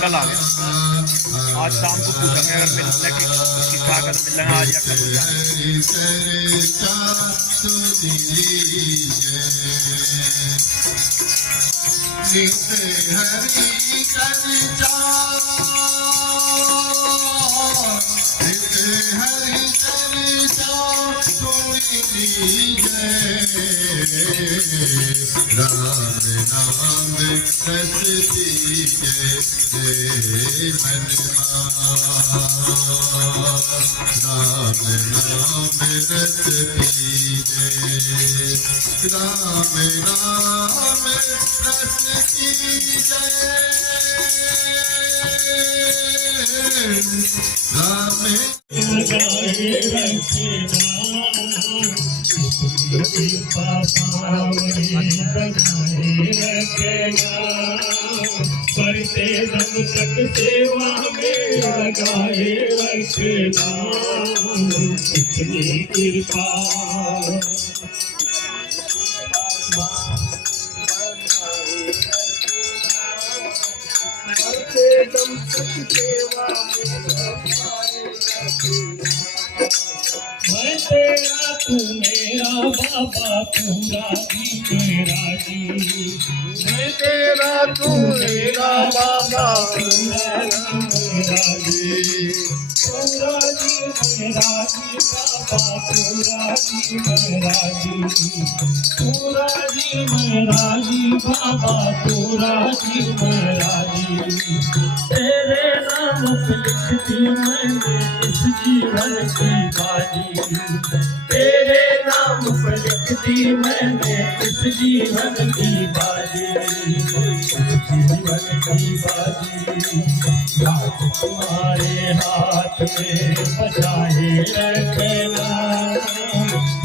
कल आ गया। आज शाम को पूछेंगे अगर मिलने की ठीक ठाक अगर मिल लेंगे आज या करते दम तक सेवा में लगाए रखना इतनी कृपा करते दम तक सेवा में लगाए रखना मैं तेरा तू मेरा बाबा पूरा भी मेरा जी मैं तेरा तू मेरा बाबा पूरा मेरा जी राजी मैं राजी बाबा तू राजी मैं राजी, तू राजी मैं राजी बाबा तू राजी मैं राजी। तेरे नाम पे लिखती मैंने इस जीवन की बाजी, तेरे नाम पे लिखती मैंने इस जीवन की बाजी, जीवन की बाजी। राज तुम्हारे हाथ में बचाए रखना,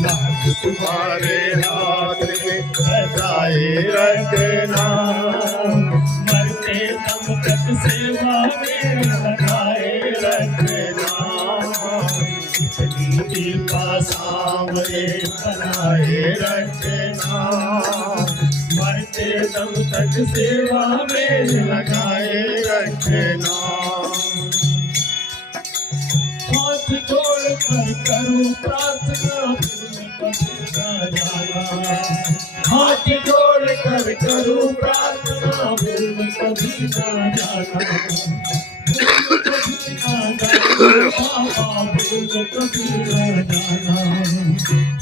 राज तुम्हारे हाथ में बचाए रखना, मरते दम तक सेवा में लगाए रखना, इतनी कृपा सामने बनाए रखना, मरते दम तक सेवा में लगाए रखना। हाथ जोड़ कर करूं प्रार्थना भूल कभी न जाना, हाथ जोड़ कर करूं प्रार्थना भूल कभी न जाना, भूल कभी न जाना बाबा भूल कभी न जाना,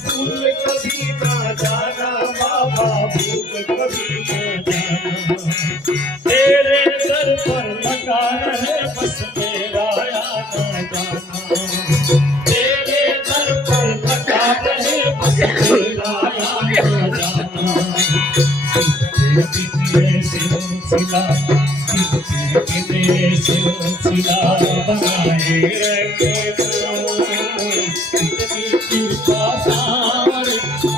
भूल कभी न जाना बाबा भूल कभी न जाना। तेरे दर पर लगा रहे बस मेरा आना जाना, तेरे दर पर लगा रहे बस मेरा आना जाना। सिलसिला सिलसिला बनाए रखना, इतनी कृपा सामने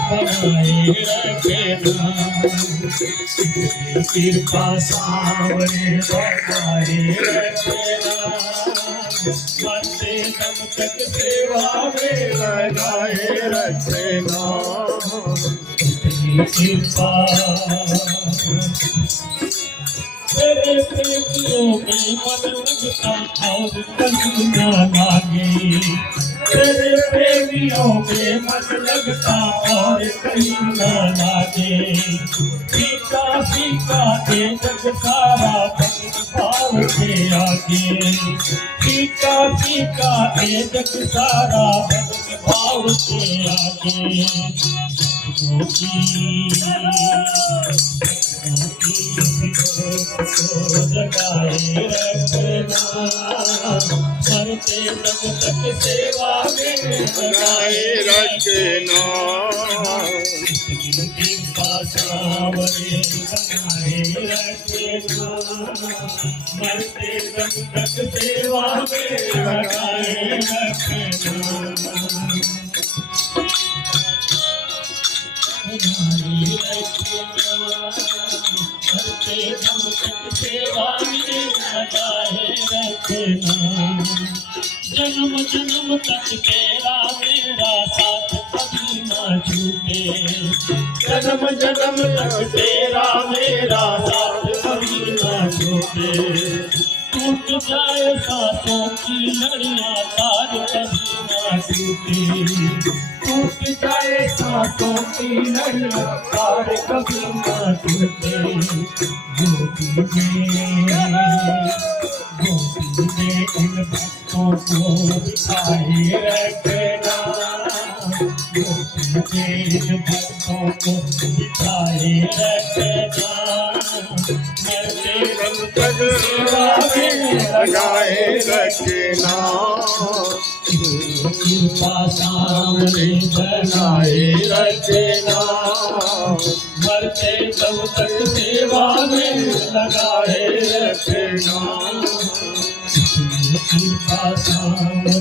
बनाए रखना, इतनी कृपा सामने बनाए रखना, मरते दम तक सेवा में लगाए रखना, इतनी कृपा। तेरे प्रेमियों में मन लगता और कहीं न लागे, तेरे प्रेमियों में मन लगता और कहीं न लागे, फीका फीका ये जग सारा भाव के आगे, फीका फीका ये जग सारा भाव के आगे। जगाए रखना, मरते दम तक सेवा में लगाए रखना, कृपा सामने बनाए रखना, मरते दम तक सेवा में लगाए रखना। मरते दम तक सेवा में लगाए रखना, जन्म जन्म तक तेरा मेरा साथ कभी न छूटे, जन्म जन्म तक तेरा मेरा साथ कभी न छूटे, टूट जाए सांसों की लड़ियां तार कभी न टूटे, टूट जाए सांसों की लड़ियां तार कभी न टूटे। गोदी में इन भक्तों को बिठाए रखना, गोदी में इन भक्तों को बिठाए रखना, मरते दम तक सेवा में लगाए रखना, कृपा सामने बनाए रखना, मरते दम तक सेवा में लगाए रखना, कृपा सामने